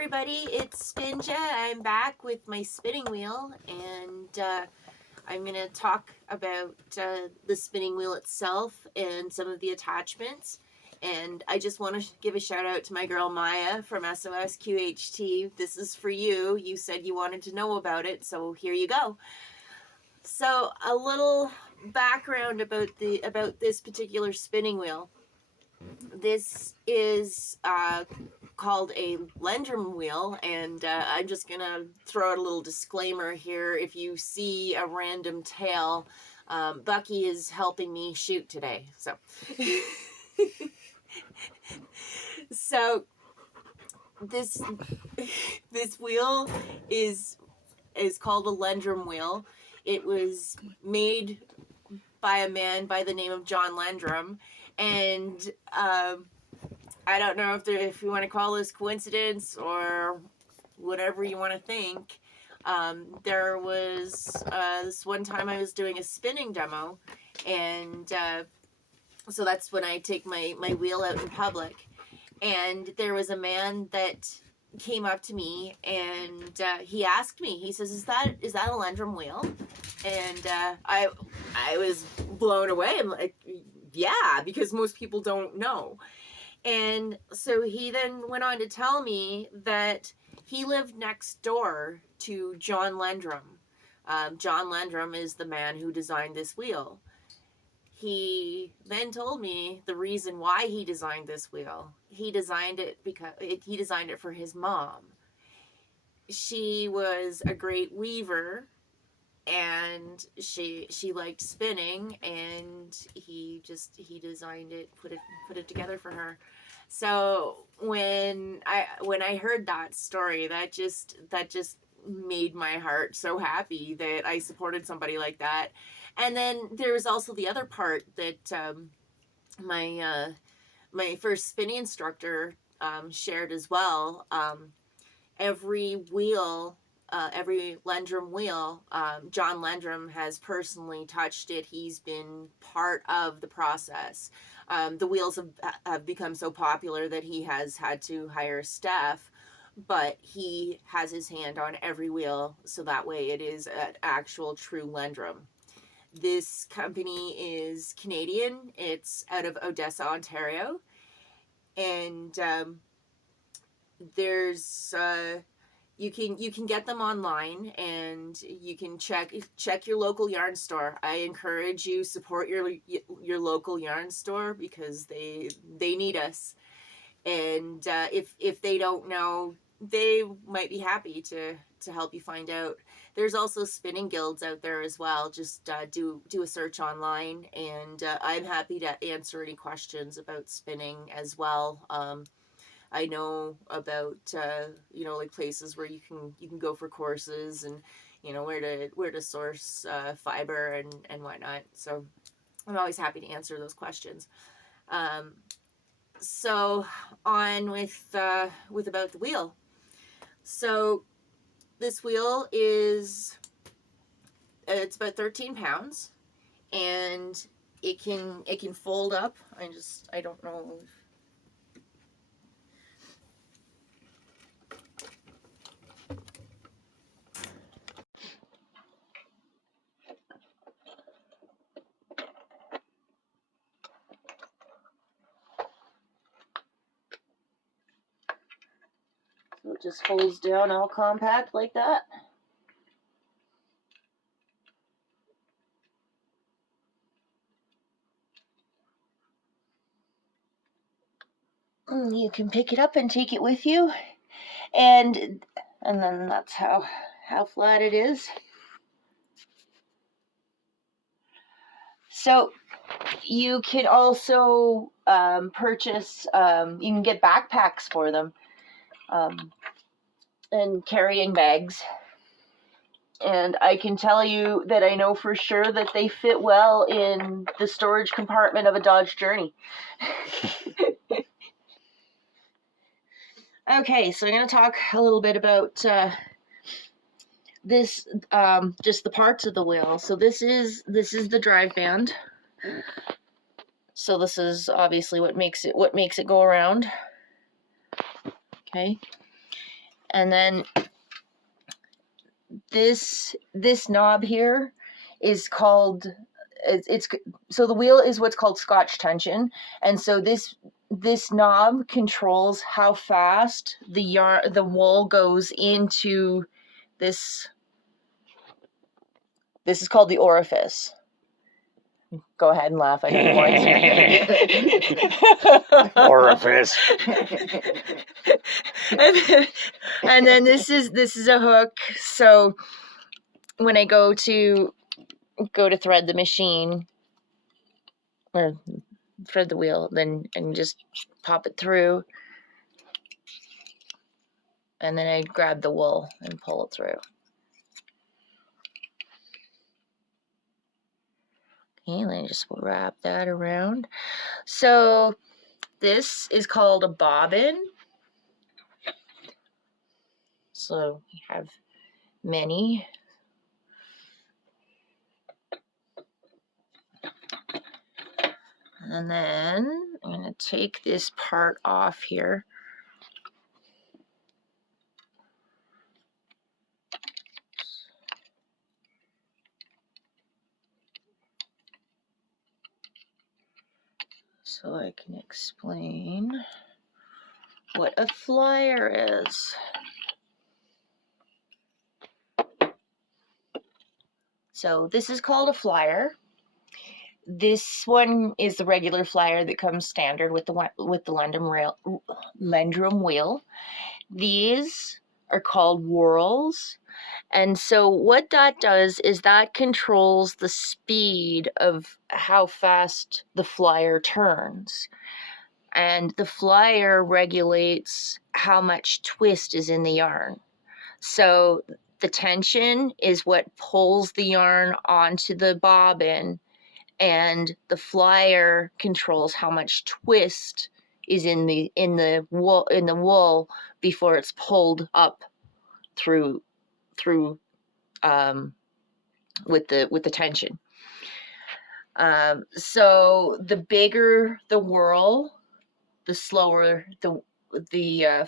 everybody, it's Spinja. I'm back with my spinning wheel, and I'm going to talk about the spinning wheel itself and some of the attachments. And I just want to give a shout out to my girl Maya from SOS QHT. This is for you. You said you wanted to know about it, so here you go. So a little background about this particular spinning wheel. This is called a Lendrum wheel, and I'm just gonna throw out a little disclaimer here. If you see a random tail, Bucky is helping me shoot today. So, so this wheel is called a Lendrum wheel. It was made by a man by the name of John Lendrum, and I don't know if you want to call this coincidence or whatever you want to think. There was this one time I was doing a spinning demo, and so that's when I take my wheel out in public. And there was a man that came up to me, and he asked me. He says, "Is that a Lendrum wheel?" And I was blown away. I'm like, "Yeah," because most people don't know. And so he then went on to tell me that he lived next door to John Lendrum. John Lendrum is the man who designed this wheel. He then told me the reason why he designed this wheel. He designed it for his mom. She was a great weaver, and she liked spinning, and he designed it, put it together for her. So when I heard that story, that just made my heart so happy that I supported somebody like that. And then there was also the other part that my first spinning instructor shared as well. Every wheel, every Lendrum wheel, John Lendrum has personally touched it. He's been part of the process. The wheels have become so popular that he has had to hire staff, but he has his hand on every wheel, so that way it is an actual true Lendrum. This company is Canadian. It's out of Odessa, Ontario, and there's you can get them online, and you can check your local yarn store. I encourage you, support your local yarn store, because they need us. And if they don't know, they might be happy to help you find out. There's also spinning guilds out there as well. Just do a search online, and I'm happy to answer any questions about spinning as well. I know about like places where you can go for courses, and where to source fiber and whatnot. So I'm always happy to answer those questions. So on with about the wheel. So this wheel it's about 13 pounds, and it can fold up. I don't know. So it just folds down all compact like that. You can pick it up and take it with you, and then that's how flat it is. So you can also purchase, you can get backpacks for them, and carrying bags. And I can tell you that I know for sure that they fit well in the storage compartment of a Dodge Journey. Okay, so I'm going to talk a little bit about this, just the parts of the wheel. So this is the drive band. So this is obviously what makes it go around. Okay. And then this knob here is called, it's so the wheel is what's called Scotch tension, and so this knob controls how fast the wool goes into this. This is called the orifice. Go ahead and laugh. I know you Orifice. and then this is a hook. So when I go to thread the machine or thread the wheel, then I can just pop it through, and then I grab the wool and pull it through. Okay, let me just wrap that around. So this is called a bobbin. So we have many. And then I'm going to take this part off here. So I can explain what a flyer is. So this is called a flyer. This one is the regular flyer that comes standard with the Lendrum wheel. These are called whorls. And so what that does is that controls the speed of how fast the flyer turns. And the flyer regulates how much twist is in the yarn. So the tension is what pulls the yarn onto the bobbin, and the flyer controls how much twist is in the wool before it's pulled up through with the tension. So the bigger the whirl, the slower the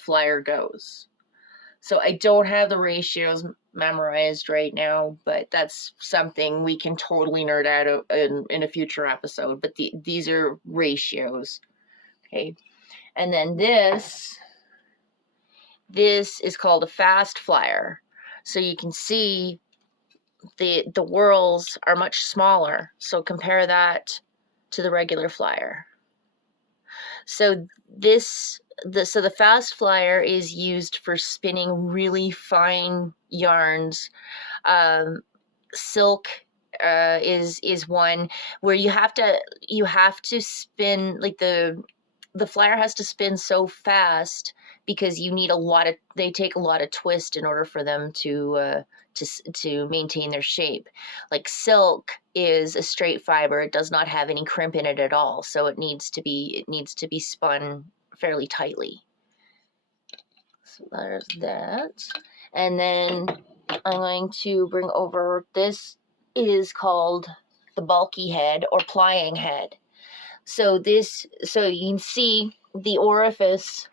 flyer goes. So I don't have the ratios memorized right now, but that's something we can totally nerd out in a future episode. But these are ratios, okay? And then this is called a fast flyer. So you can see the whirls are much smaller. So compare that to the regular flyer. So the fast flyer is used for spinning really fine yarns. Silk is one where you have to spin, like the flyer has to spin so fast because they take a lot of twist in order for them to maintain their shape. Like silk is a straight fiber; it does not have any crimp in it at all, so it needs to be spun fairly tightly. So there's that, and then I'm going to bring over. This is called the bulky head or plying head. So you can see the orifice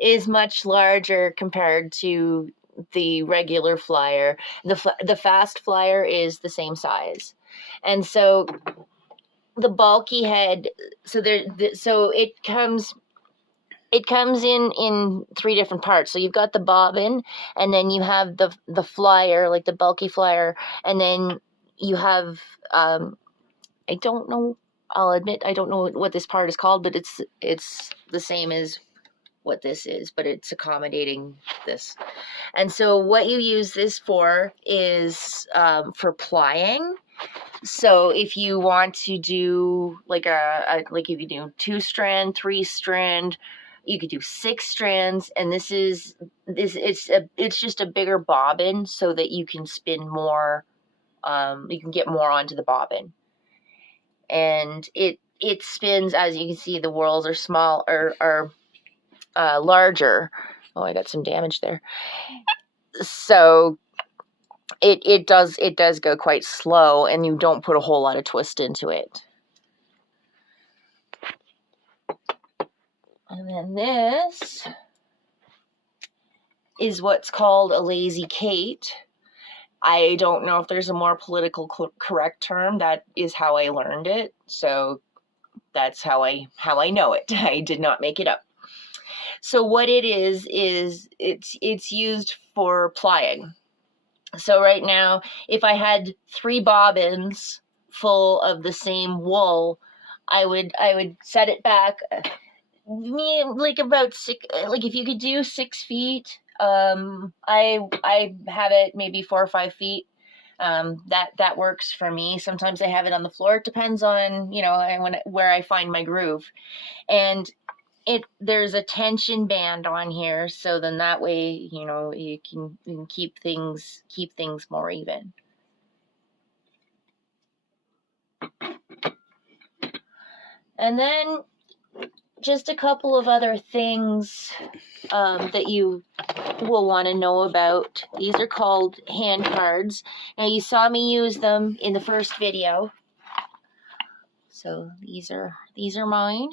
is much larger compared to the regular flyer. The fast flyer is the same size, and so the bulky head. So it comes in three different parts. So you've got the bobbin, and then you have the flyer, like the bulky flyer, and then you have I don't know. I'll admit I don't know what this part is called, but it's the same as what this is, but it's accommodating this. And so what you use this for is for plying. So if you want to do like if you do 2-strand, 3-strand, you could do 6 strands, and it's just a bigger bobbin so that you can spin more. You can get more onto the bobbin, and it spins, as you can see. The whorls are small or larger. Oh, I got some damage there. So it does go quite slow, and you don't put a whole lot of twist into it. And then this is what's called a lazy Kate. I don't know if there's a more political correct term. That is how I learned it. So that's how I know it. I did not make it up. So what it is it's used for plying. So right now, if I had 3 bobbins full of the same wool, I would set it back like about 6, like if you could do 6 feet, I have it maybe 4 or 5 feet. That works for me. Sometimes I have it on the floor. It depends on, where I find my groove. And there's a tension band on here, so then that way, you can keep things more even. And then just a couple of other things that you will want to know about. These are called hand cards. Now you saw me use them in the first video. So these are mine,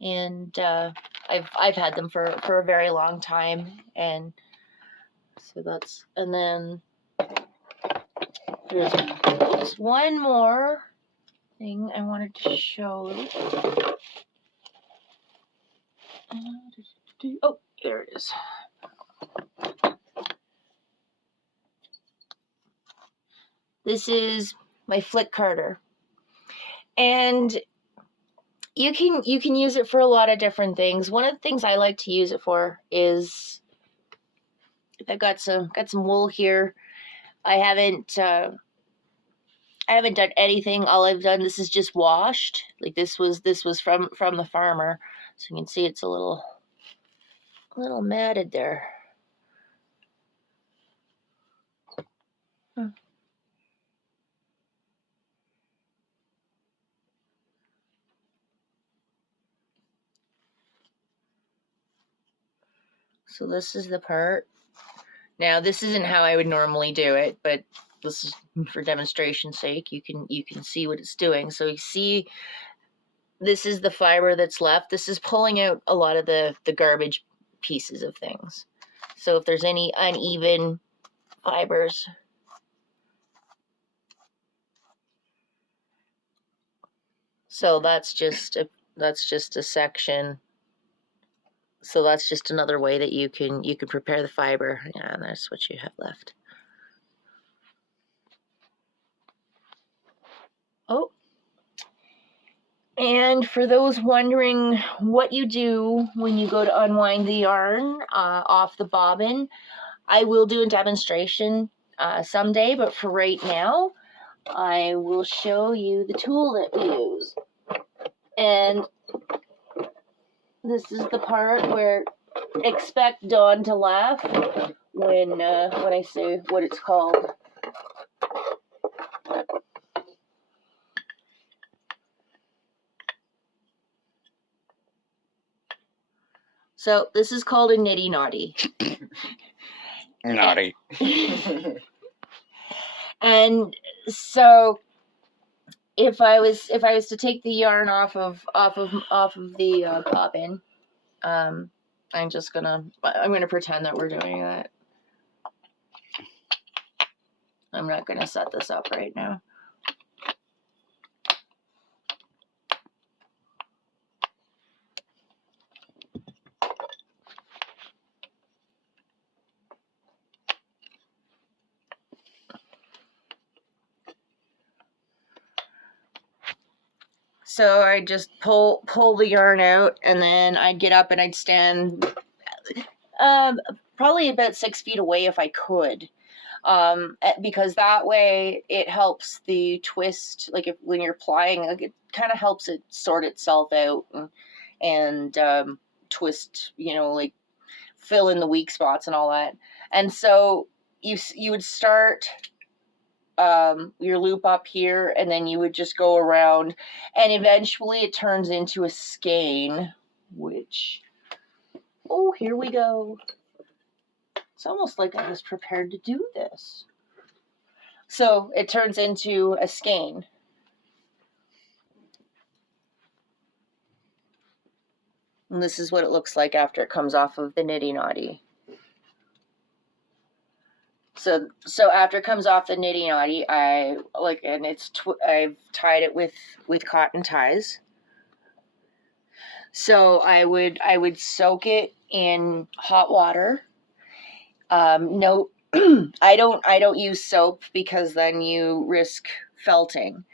and I've had them for a very long time, and so that's, and then there's one more thing I wanted to show. Oh, there it is. This is my flick carder, and you can use it for a lot of different things. One of the things I like to use it for is, I've got some wool here. I haven't done anything. All I've done, this is just washed. Like this was from the farmer, so you can see it's a little matted there. So this is the part. Now this isn't how I would normally do it, but this is for demonstration's sake. You can see what it's doing. So you see, this is the fiber that's left. This is pulling out a lot of the garbage pieces of things. So if there's any uneven fibers, so that's just a section. So that's just another way that you can prepare the fiber. Yeah, and that's what you have left. Oh, and for those wondering what you do when you go to unwind the yarn off the bobbin, I will do a demonstration someday, but for right now, I will show you the tool that we use. And this is the part where expect Dawn to laugh when I say what it's called. So this is called a nitty naughty. Naughty. And so if I was to take the yarn off of the bobbin, I'm gonna pretend that we're doing that. I'm not gonna set this up right now. So I just pull the yarn out, and then I'd get up and I'd stand probably about 6 feet away if I could, because that way it helps the twist. Like when you're plying, it kind of helps it sort itself out and twist, like fill in the weak spots and all that. And so you would start your loop up here, and then you would just go around, and eventually it turns into a skein, which, oh, here we go. It's almost like I was prepared to do this. So it turns into a skein. And this is what it looks like after it comes off of the Nitty Naughty. So after it comes off the Nitty Naughty, I've tied it with cotton ties. So I would soak it in hot water. No, I don't use soap because then you risk felting.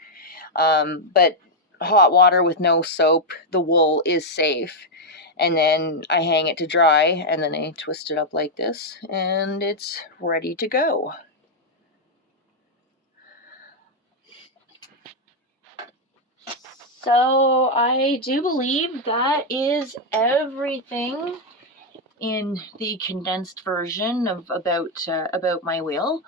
But hot water with no soap, the wool is safe. And then I hang it to dry, and then I twist it up like this, and it's ready to go. So I do believe that is everything in the condensed version of about my wheel.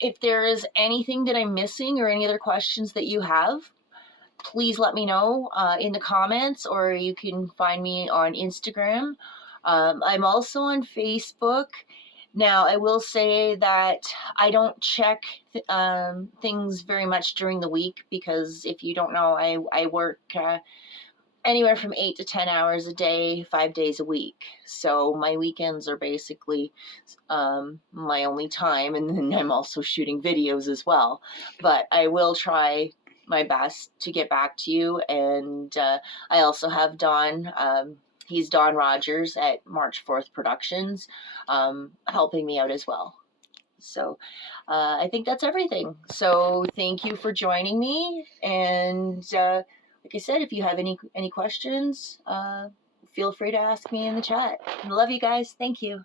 If there is anything that I'm missing or any other questions that you have, please let me know in the comments, or you can find me on Instagram. I'm also on Facebook. Now, I will say that I don't check things very much during the week because if you don't know, I work anywhere from 8 to 10 hours a day, 5 days a week. So my weekends are basically my only time, and then I'm also shooting videos as well. But I will try my best to get back to you. And I also have Don. He's Don Rogers at March 4th Productions, helping me out as well. So I think that's everything. So thank you for joining me. And like I said, if you have any questions, feel free to ask me in the chat. I love you guys. Thank you.